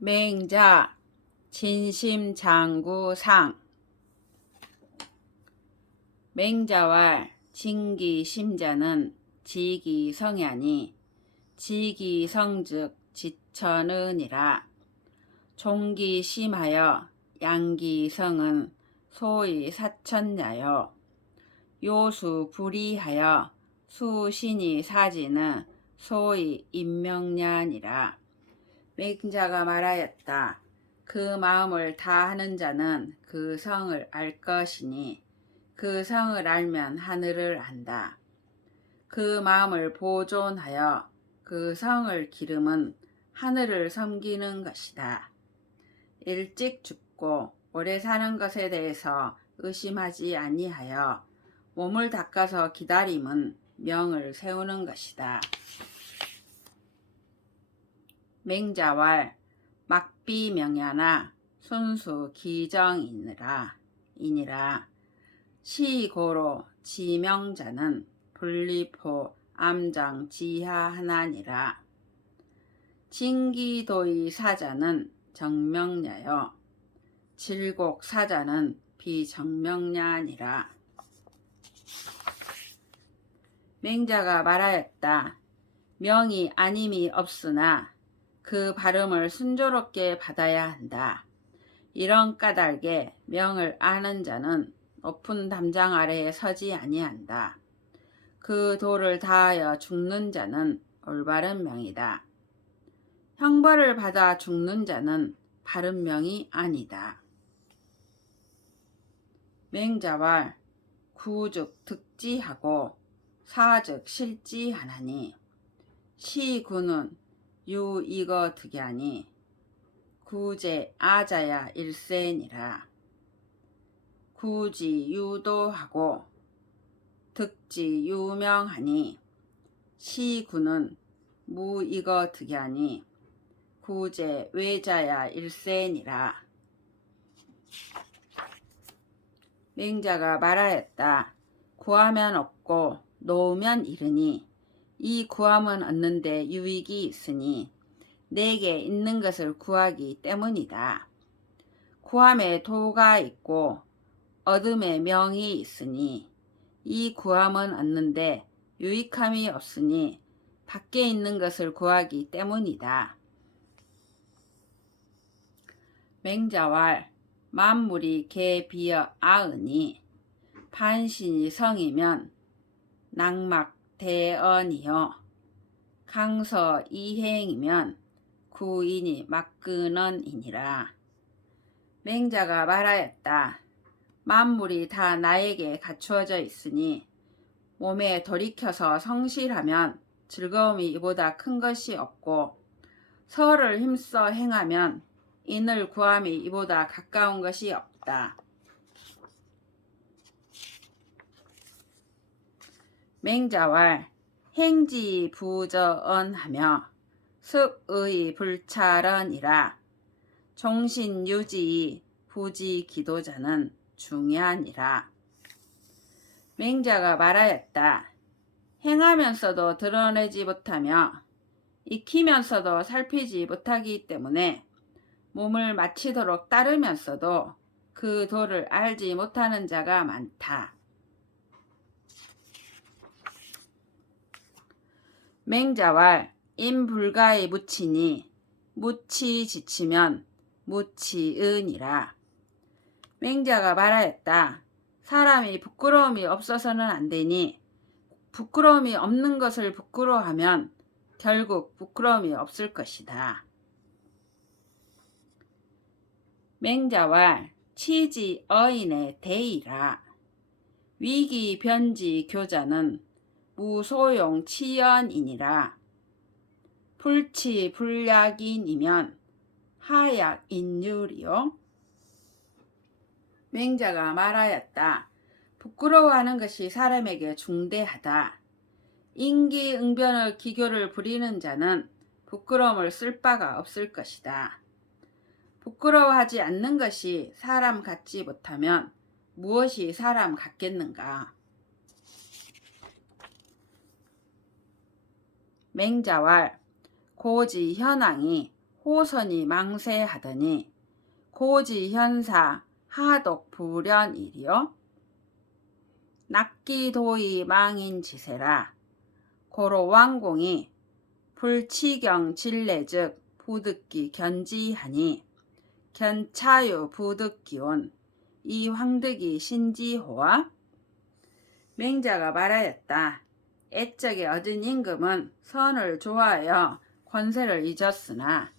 맹자 진심장구상. 맹자왈 진기심자는 지기성야니 지기성즉 지천은이라. 종기심하여 양기성은 소위 사천야요. 요수불이하여 수신이 사지는 소위 인명냐니라. 맹자가 말하였다. 그 마음을 다하는 자는 그 성을 알 것이니 그 성을 알면 하늘을 안다. 그 마음을 보존하여 그 성을 기름은 하늘을 섬기는 것이다. 일찍 죽고 오래 사는 것에 대해서 의심하지 아니하여 몸을 닦아서 기다림은 명을 세우는 것이다. 맹자왈 막비명야나 순수 기정이니라. 시고로 지명자는 분리포 암정 지하하나니라. 진기도의 사자는 정명야요. 질곡 사자는 비정명야니라. 맹자가 말하였다. 명이 아님이 없으나 그 발음을 순조롭게 받아야 한다. 이런 까닭에 명을 아는 자는 높은 담장 아래에 서지 아니한다. 그 도를 다하여 죽는 자는 올바른 명이다. 형벌을 받아 죽는 자는 바른 명이 아니다. 맹자왈 구즉 득지하고 사즉 실지하나니 시구는 유이거 득야니 구제 아자야 일세니라. 구지 유도하고 득지 유명하니 시구는 무이거 득야니 구제 외자야 일세니라. 맹자가 말하였다. 구하면 얻고 놓으면 잃으니 이 구함은 얻는데 유익이 있으니 내게 있는 것을 구하기 때문이다. 구함에 도가 있고 얻음에 명이 있으니 이 구함은 얻는데 유익함이 없으니 밖에 있는 것을 구하기 때문이다. 맹자왈 만물이 개 비어 아으니 판신이 성이면 낙막 대언이요. 강서 이행이면 구인이 막근언이니라. 맹자가 말하였다. 만물이 다 나에게 갖추어져 있으니 몸에 돌이켜서 성실하면 즐거움이 이보다 큰 것이 없고 서를 힘써 행하면 인을 구함이 이보다 가까운 것이 없다. 맹자왈 행지 부저언하며 습의 불찰언이라. 종신유지의 부지 기도자는 중요하니라. 맹자가 말하였다. 행하면서도 드러내지 못하며 익히면서도 살피지 못하기 때문에 몸을 마치도록 따르면서도 그 도를 알지 못하는 자가 많다. 맹자왈 인불가의 무치니 무치 지치면 무치은이라. 맹자가 말하였다. 사람이 부끄러움이 없어서는 안 되니 부끄러움이 없는 것을 부끄러워하면 결국 부끄러움이 없을 것이다. 맹자왈 치지 어인의 대이라. 위기 변지 교자는 무소용 치연이니라. 불치 불약인이면 하약 인율이요. 맹자가 말하였다. 부끄러워하는 것이 사람에게 중대하다. 인기응변을 기교를 부리는 자는 부끄러움을 쓸 바가 없을 것이다. 부끄러워하지 않는 것이 사람 같지 못하면 무엇이 사람 같겠는가. 맹자왈 고지 현황이 호선이 망세하더니 고지현사 하독 불연일이요 낙기도이 망인지세라. 고로 왕공이 불치경 진례즉 부득기 견지하니 견차유 부득기온 이 황득이 신지호와. 맹자가 말하였다. 애적에 얻은 임금은 선을 좋아하여 권세를 잊었으나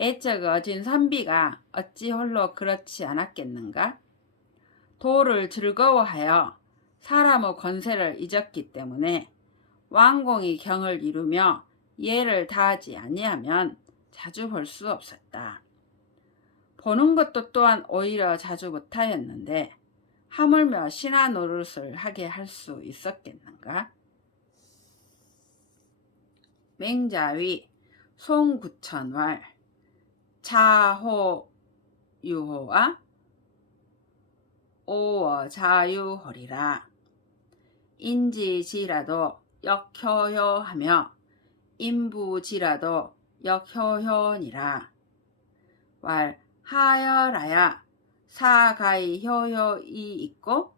애적에 얻은 선비가 어찌 홀로 그렇지 않았겠는가? 도를 즐거워하여 사람의 권세를 잊었기 때문에 왕공이 경을 이루며 예를 다하지 아니하면 자주 볼 수 없었다. 보는 것도 또한 오히려 자주 못하였는데 하물며 신하 노릇을 하게 할 수 있었겠는가? 맹자위 송구천왈 자호유호와 오어자유호리라. 인지지라도 역효효하며 인부지라도 역효효니라. 왈 하열하야 사가이 효효이 있고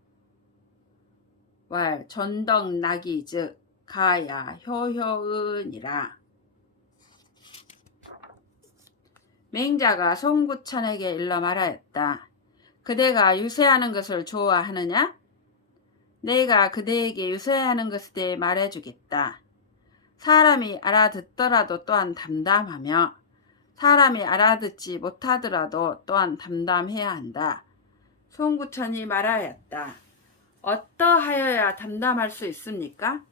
왈 존덕나기 즉 가야 효효은이라. 맹자가 송구천에게 일러 말하였다. 그대가 유세하는 것을 좋아하느냐? 내가 그대에게 유세하는 것에 대해 말해주겠다. 사람이 알아듣더라도 또한 담담하며 사람이 알아듣지 못하더라도 또한 담담해야 한다. 송구천이 말하였다. 어떠하여야 담담할 수 있습니까?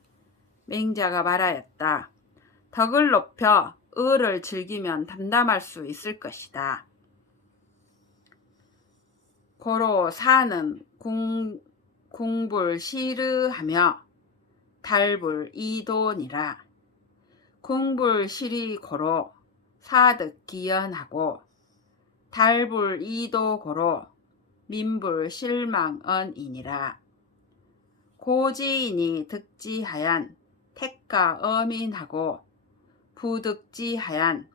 맹자가 말하였다. 덕을 높여 의를 즐기면 담담할 수 있을 것이다. 고로 사는 궁불 시르하며 달불 이돈이라. 궁불 시리 고로 사득 기연하고 달불 이도 고로 민불 실망언이니라. 고지인이 득지하얀 택가 어민하고 부득지하얀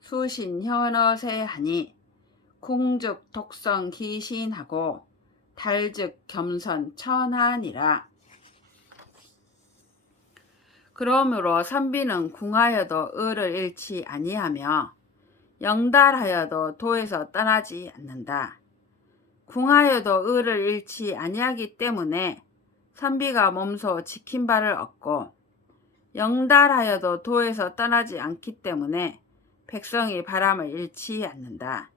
수신현어세하니 궁즉 독성 기신하고 달즉 겸선 천하니라. 그러므로 선비는 궁하여도 의를 잃지 아니하며 영달하여도 도에서 떠나지 않는다. 궁하여도 의를 잃지 아니하기 때문에 선비가 몸소 지킨 바를 얻고 영달하여도 도에서 떠나지 않기 때문에 백성이 바람을 잃지 않는다.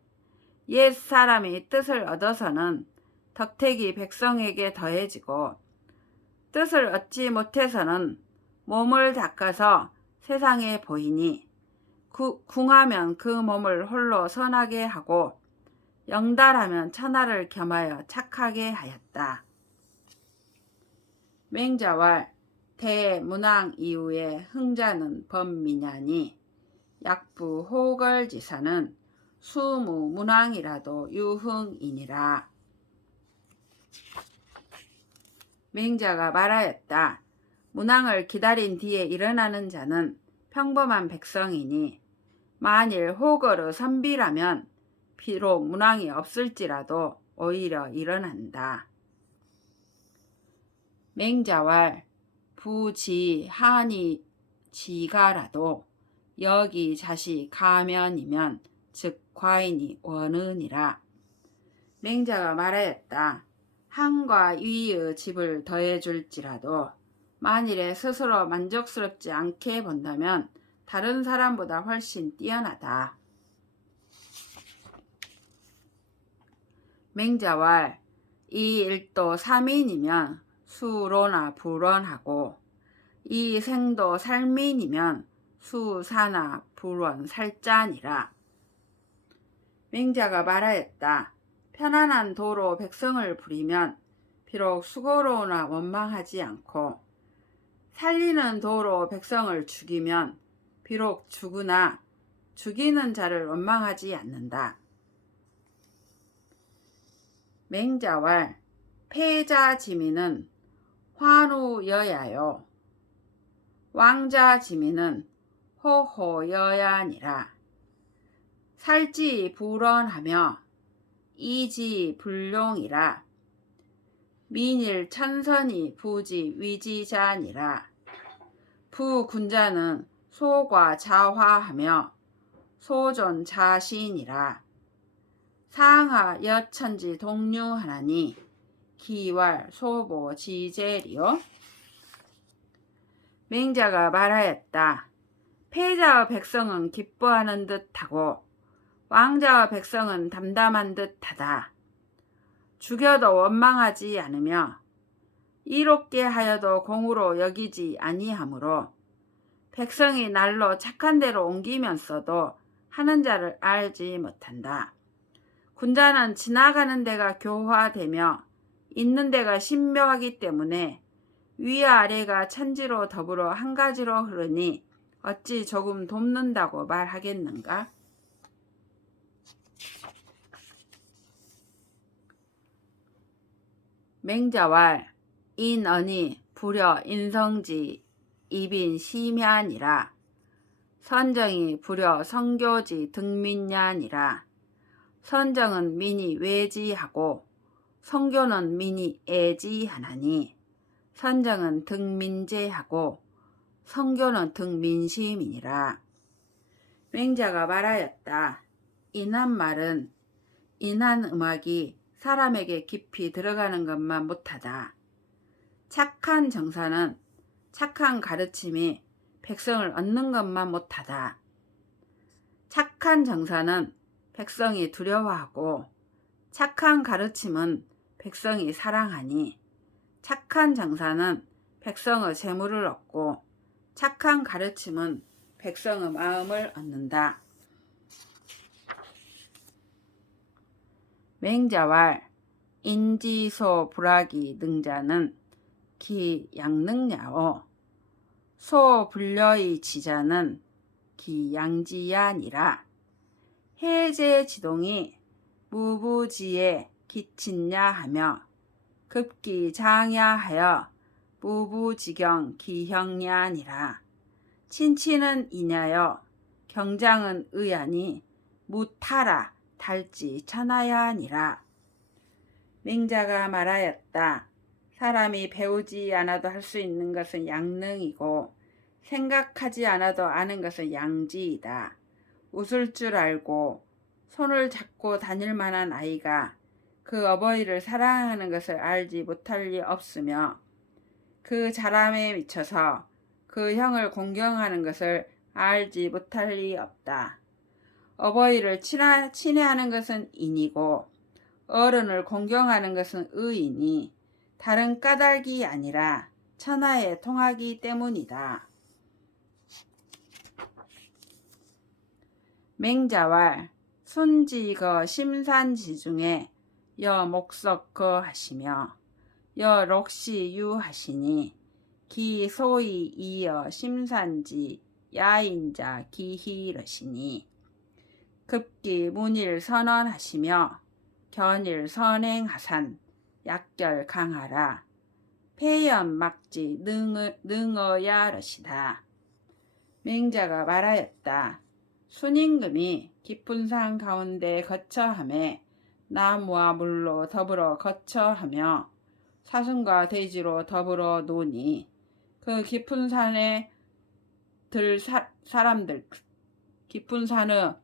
옛 사람이 뜻을 얻어서는 덕택이 백성에게 더해지고 뜻을 얻지 못해서는 몸을 닦아서 세상에 보이니 궁하면 그 몸을 홀로 선하게 하고 영달하면 천하를 겸하여 착하게 하였다. 맹자왈 대문왕 이후에 흥자는 범미냐니 약부 호걸지사는 수무 문왕이라도 유흥이니라. 맹자가 말하였다. 문왕을 기다린 뒤에 일어나는 자는 평범한 백성이니 만일 호걸의 선비라면 비록 문왕이 없을지라도 오히려 일어난다. 맹자왈 부지 한이 지가라도 여기 자시 가면이면 즉 과인이 원은이라. 맹자가 말하였다. 한과 위의 집을 더해줄지라도 만일에 스스로 만족스럽지 않게 본다면 다른 사람보다 훨씬 뛰어나다. 맹자왈 이 일도 3인이면 수로나 불원하고 이 생도 살민이면 수사나 불원 살자니라. 맹자가 말하였다. 편안한 도로 백성을 부리면 비록 수고로우나 원망하지 않고 살리는 도로 백성을 죽이면 비록 죽으나 죽이는 자를 원망하지 않는다. 맹자왈 패자 지민은 환우여야요 왕자 지민은 호호여야니라. 살지 불언하며 이지 불룡이라. 민일 천선이 부지 위지자니라. 부군자는 소과 자화하며 소존 자신이라. 상하 여천지 동류하나니 기왈 소보 지제리요. 맹자가 말하였다. 패자와 백성은 기뻐하는 듯하고 왕자와 백성은 담담한 듯하다. 죽여도 원망하지 않으며 이롭게 하여도 공으로 여기지 아니하므로 백성이 날로 착한 대로 옮기면서도 하는 자를 알지 못한다. 군자는 지나가는 데가 교화되며 있는 데가 신묘하기 때문에 위와 아래가 천지로 더불어 한 가지로 흐르니 어찌 조금 돕는다고 말하겠는가? 맹자왈 인언이 불여 인성지 이빈 심야니라. 선정이 불여 성교지 등민야니라. 선정은 민이 외지하고 성교는 민이 애지하나니 선정은 등민제하고 성교는 등민심이니라. 맹자가 말하였다. 인한 말은 인한 음악이 사람에게 깊이 들어가는 것만 못하다. 착한 정사는 착한 가르침이 백성을 얻는 것만 못하다. 착한 정사는 백성이 두려워하고 착한 가르침은 백성이 사랑하니 착한 정사는 백성의 재물을 얻고 착한 가르침은 백성의 마음을 얻는다. 맹자왈 인지소 불학이 능자는 기 양능야오 소 불려의 지자는 기 양지야니라. 해제 지동이 무부지에 기친야 하며 급기 장야하여 무부지경 기형야니라. 친치는 이냐여 경장은 의하니 무타라 달지 천하야니라. 맹자가 말하였다. 사람이 배우지 않아도 할 수 있는 것은 양능이고 생각하지 않아도 아는 것은 양지이다. 웃을 줄 알고 손을 잡고 다닐 만한 아이가 그 어버이를 사랑하는 것을 알지 못할 리 없으며 그 자람에 미쳐서 그 형을 공경하는 것을 알지 못할 리 없다. 어버이를 친애하는 것은 인이고 어른을 공경하는 것은 의이니 다른 까닭이 아니라 천하에 통하기 때문이다. 맹자왈 순지거 심산지 중에 여 목석거 하시며 여 록시유 하시니 기 소위 이여 심산지 야인자 기희러시니 급기 문일 선언하시며 견일 선행하산 약결 강하라 폐연 막지 능어야러시다. 맹자가 말하였다. 순임금이 깊은 산 가운데 거처하매 나무와 물로 더불어 거처하며 사슴과 돼지로 더불어 노니 그 깊은 산에 깊은 산의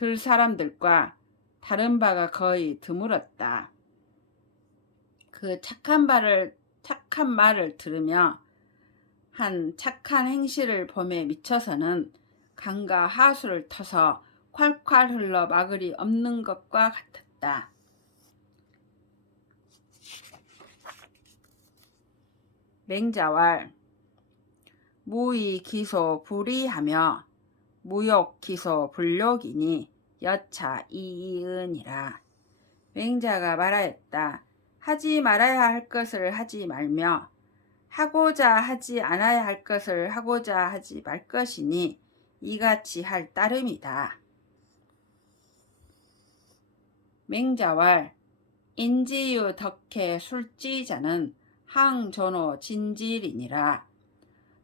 들 사람들과 다른 바가 거의 드물었다. 그 착한 말을 들으며 한 착한 행실을 범에 미쳐서는 강과 하수를 터서 콸콸 흘러 막을이 없는 것과 같았다. 맹자왈 무의 기소 불의하며 무욕 기소 불욕이니 여차 이이은이라. 맹자가 말하였다. 하지 말아야 할 것을 하지 말며 하고자 하지 않아야 할 것을 하고자 하지 말 것이니 이같이 할 따름이다. 맹자왈 인지유 덕해 술지자는 항존호 진질이니라.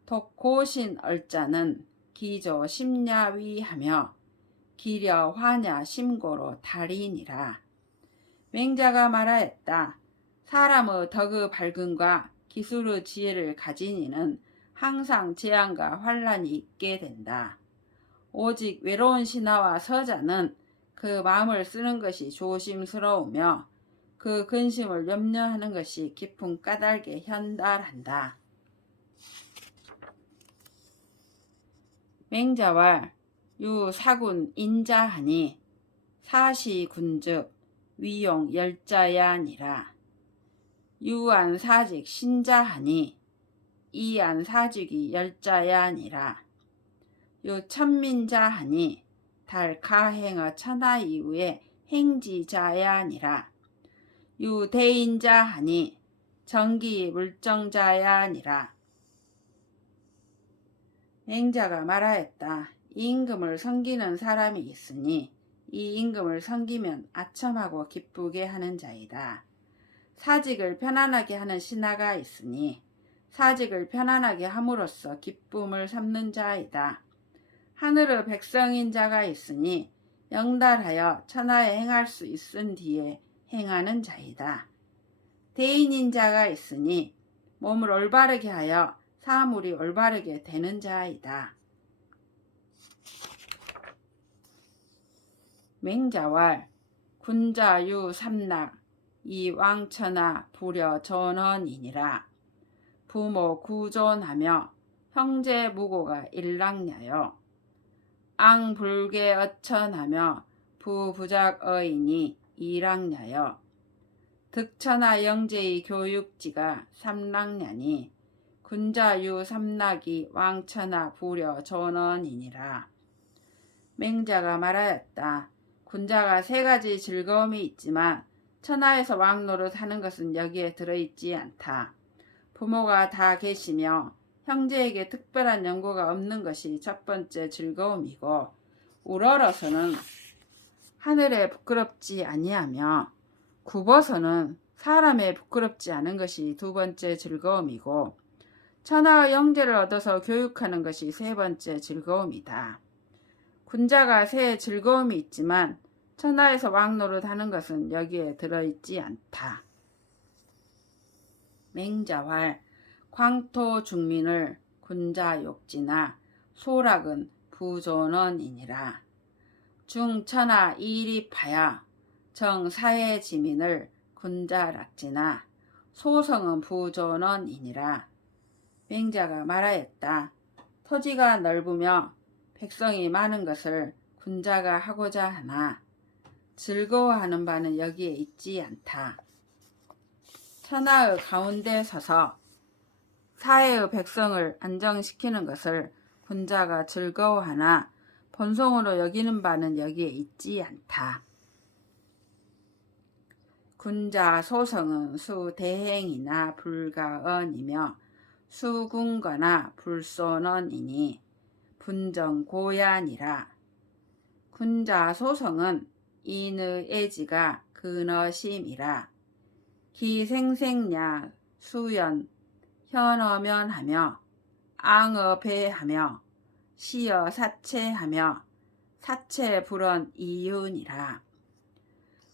독고신 얼자는 기조 심야위하며 기려 화냐 심고로 달이니라. 맹자가 말하였다. 사람의 덕의 밝음과 기술의 지혜를 가진 이는 항상 재앙과 환란이 있게 된다. 오직 외로운 신하와 서자는 그 마음을 쓰는 것이 조심스러우며 그 근심을 염려하는 것이 깊은 까닭에 현달한다. 맹자왈 유사군 인자하니 사시군즉 위용 열자야니라. 유안사직 신자하니 이안사직이 열자야니라. 유천민자하니 달가행어 천하 이후에 행지자야니라. 유대인자하니 정기 물정자야니라. 맹자가 말하였다. 이 임금을 섬기는 사람이 있으니 이 임금을 섬기면 아첨하고 기쁘게 하는 자이다. 사직을 편안하게 하는 신하가 있으니 사직을 편안하게 함으로써 기쁨을 삼는 자이다. 하늘의 백성인 자가 있으니 영달하여 천하에 행할 수 있은 뒤에 행하는 자이다. 대인인 자가 있으니 몸을 올바르게 하여 사물이 올바르게 되는 자이다. 맹자왈 군자유 삼락 이왕천하 부려 전원이니라. 부모 구존하며 형제 무고가 일락냐여 앙불계 어천하며 부부작어이니 이락냐여 득천하 영제의 교육지가 삼락냐니 군자유 삼락이 왕천하 부려 전원이니라. 맹자가 말하였다. 군자가 세 가지 즐거움이 있지만 천하에서 왕노릇 하는 것은 여기에 들어있지 않다. 부모가 다 계시며 형제에게 특별한 연고가 없는 것이 첫 번째 즐거움이고 우러러서는 하늘에 부끄럽지 아니하며 굽어서는 사람에 부끄럽지 않은 것이 두 번째 즐거움이고 천하의 영재를 얻어서 교육하는 것이 세 번째 즐거움이다. 군자가 세 즐거움이 있지만 천하에서 왕노릇 하는 것은 여기에 들어있지 않다. 맹자왈 광토 중민을 군자 욕지나 소락은 부존원이니라. 중천하 이립하여 정사회 지민을 군자 락지나 소성은 부존원이니라. 맹자가 말하였다. 토지가 넓으며 백성이 많은 것을 군자가 하고자 하나 즐거워하는 바는 여기에 있지 않다. 천하의 가운데 서서 사회의 백성을 안정시키는 것을 군자가 즐거워하나 본성으로 여기는 바는 여기에 있지 않다. 군자 소성은 수대행이나 불가언이며 수군거나 불소넌이니 분정고야니라. 군자 소성은 인의 애지가 근어심이라. 기생생야 수연 현어면하며 앙어배하며 시어 사체하며 사체불언 이윤이라.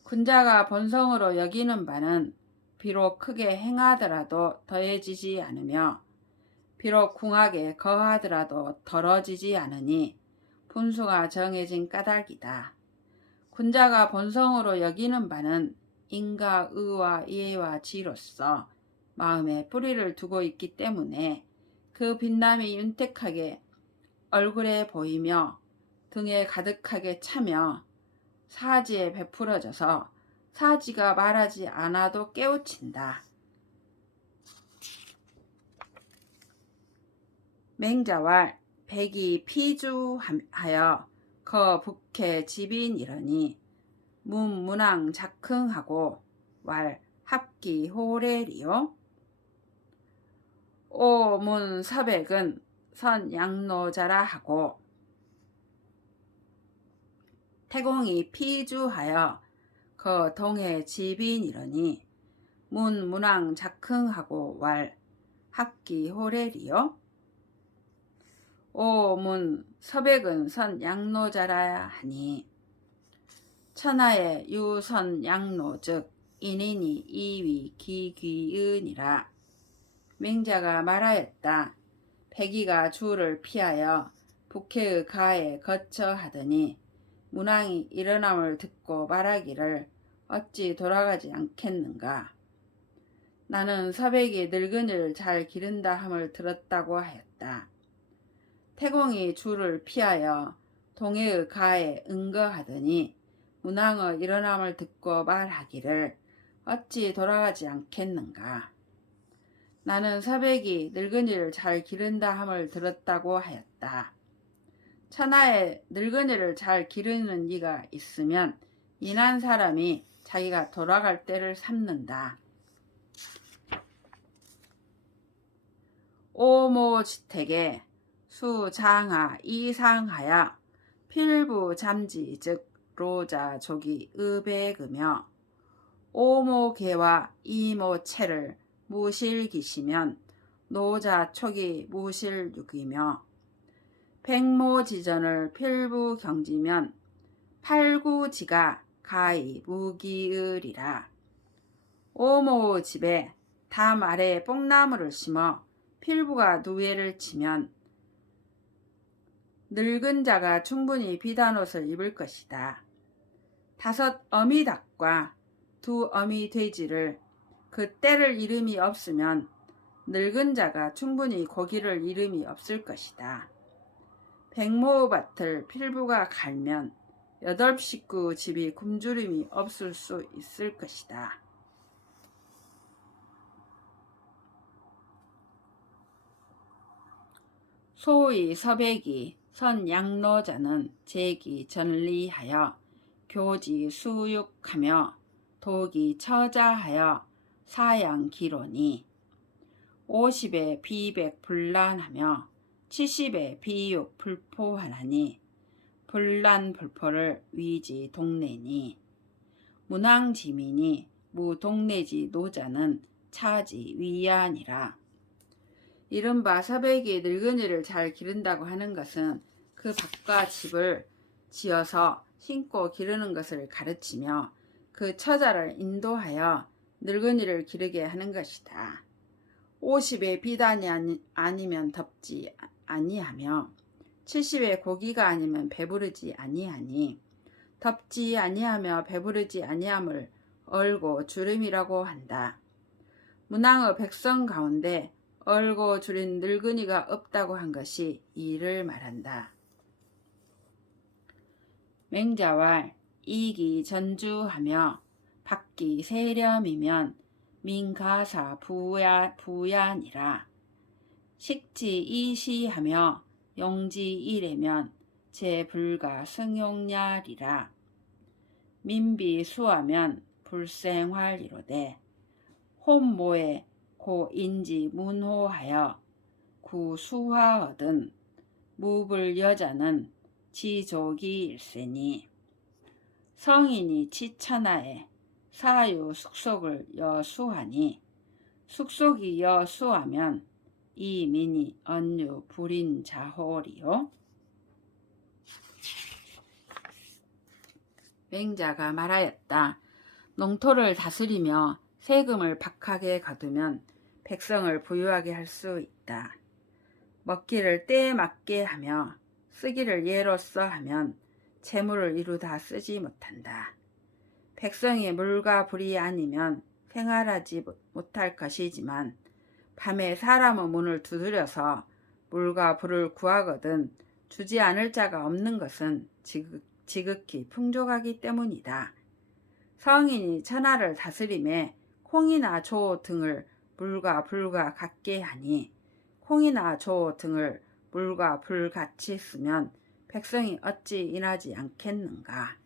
군자가 본성으로 여기는 바는 비록 크게 행하더라도 더해지지 않으며 비록 궁하게 거하더라도 덜어지지 않으니 분수가 정해진 까닭이다. 군자가 본성으로 여기는 바는 인과 의와 이해와 지로서 마음에 뿌리를 두고 있기 때문에 그 빛남이 윤택하게 얼굴에 보이며 등에 가득하게 차며 사지에 베풀어져서 사지가 말하지 않아도 깨우친다. 맹자왈 백이 피주하여 거북해 지빈이러니 문문왕 작흥하고 왈 합기 호래리요. 오문 서백은 선양노자라 하고 태공이 피주하여 거동해 지빈이러니 문문왕 작흥하고 왈 합기 호래리요. 오문 서백은 선 양로자라야 하니 천하의 유선 양로 즉 인인이 이위 기귀은이라. 맹자가 말하였다. 백이가 주를 피하여 북해의 가에 거처 하더니 문왕이 일어남을 듣고 말하기를 어찌 돌아가지 않겠는가. 나는 서백이 늙은이를 잘 기른다 함을 들었다고 하였다. 태공이 주를 피하여 동해의 가에 응거하더니 문왕의 일어남을 듣고 말하기를 어찌 돌아가지 않겠는가. 나는 서백이 늙은이를 잘 기른다 함을 들었다고 하였다. 천하에 늙은이를 잘 기르는 이가 있으면 인한 사람이 자기가 돌아갈 때를 삼는다. 오모지택에 수장하 이상하여 필부잠지 즉 로자 조기 의백이며 오모개와 이모체를 무실기시면 노자촉이 무실육이며 백모지전을 필부경지면 팔구지가 가히 무기을이라. 오모집에 담 아래에 뽕나무를 심어 필부가 누에를 치면 늙은 자가 충분히 비단옷을 입을 것이다. 5 어미닭과 2 어미돼지를 그 때를 이름이 없으면 늙은 자가 충분히 고기를 이름이 없을 것이다. 100모밭을 필부가 갈면 8 식구 집이 굶주림이 없을 수 있을 것이다. 소위 서백이 선 양로자는 제기 전리하여 교지 수육하며 도기 처자하여 사양기로니 50에 비백 불란하며 70에 비육 불포하나니 불란 불포를 위지 동네니 문왕지민이 무동네지 노자는 차지 위안이라. 이른바 서백이 늙은이를 잘 기른다고 하는 것은 그 밭과 집을 지어서 심고 기르는 것을 가르치며 그 처자를 인도하여 늙은이를 기르게 하는 것이다. 50에 비단이 아니면 덥지 아니하며 70에 고기가 아니면 배부르지 아니하니 덥지 아니하며 배부르지 아니함을 얼고 주름이라고 한다. 문왕의 백성 가운데 얼고 줄인 늙은이가 없다고 한 것이 이를 말한다. 맹자왈 이기 전주하며 밖이 세렴이면 민가사 부야니라. 식지 이시하며 용지 이래면 제불가 승용야리라. 민비 수하면 불생활이로되 혼모에 고인지 문호하여 구수하 얻은 무불 여자는 지족이 일세니 성인이 치천하에 사유 숙속을 여수하니 숙속이 여수하면 이민이 언유 불인 자홀이요. 맹자가 말하였다. 농토를 다스리며 세금을 박하게 거두면 백성을 부유하게 할 수 있다. 먹기를 때에 맞게 하며 쓰기를 예로써 하면 재물을 이루다 쓰지 못한다. 백성이 물과 불이 아니면 생활하지 못할 것이지만 밤에 사람의 문을 두드려서 물과 불을 구하거든 주지 않을 자가 없는 것은 지극히 풍족하기 때문이다. 성인이 천하를 다스림에 콩이나 조 등을 물과 불과 같게 하니 콩이나 조 등을 물과 불 같이 쓰면 백성이 어찌 인하지 않겠는가.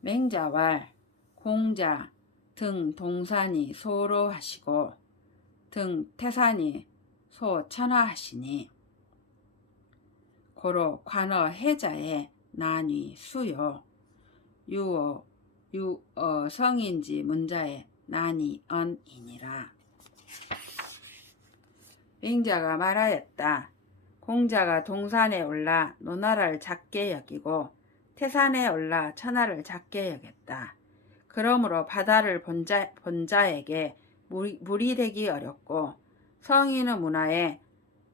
맹자왈 공자 등 동산이 소로 하시고 등 태산이 소 천하하시니 고로 관어 해자에 난위 수요 유어 성인지 문자에 난이 언이니라. 맹자가 말하였다. 공자가 동산에 올라 노나라를 작게 여기고 태산에 올라 천하를 작게 여겼다. 그러므로 바다를 본 자에게 물이 되기 어렵고 성인의 문화에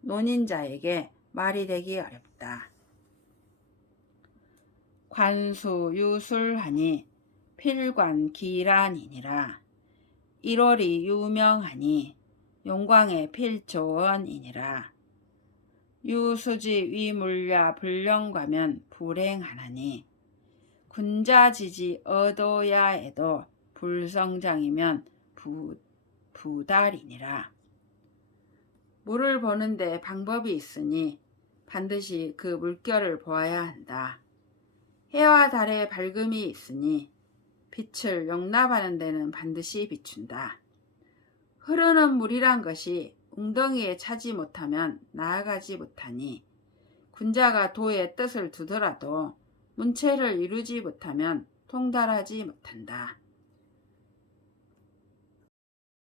논인자에게 말이 되기 어렵다. 관수 유술하니 필관 기란이니라. 1월이 유명하니 용광의 필조원이니라. 유수지 위물야 불령과면 불행하나니 군자지지 얻어야에도 불성장이면 부달이니라. 물을 보는데 방법이 있으니 반드시 그 물결을 보아야 한다. 해와 달의 밝음이 있으니 빛을 용납하는 데는 반드시 비춘다. 흐르는 물이란 것이 웅덩이에 차지 못하면 나아가지 못하니 군자가 도의 뜻을 두더라도 문체를 이루지 못하면 통달하지 못한다.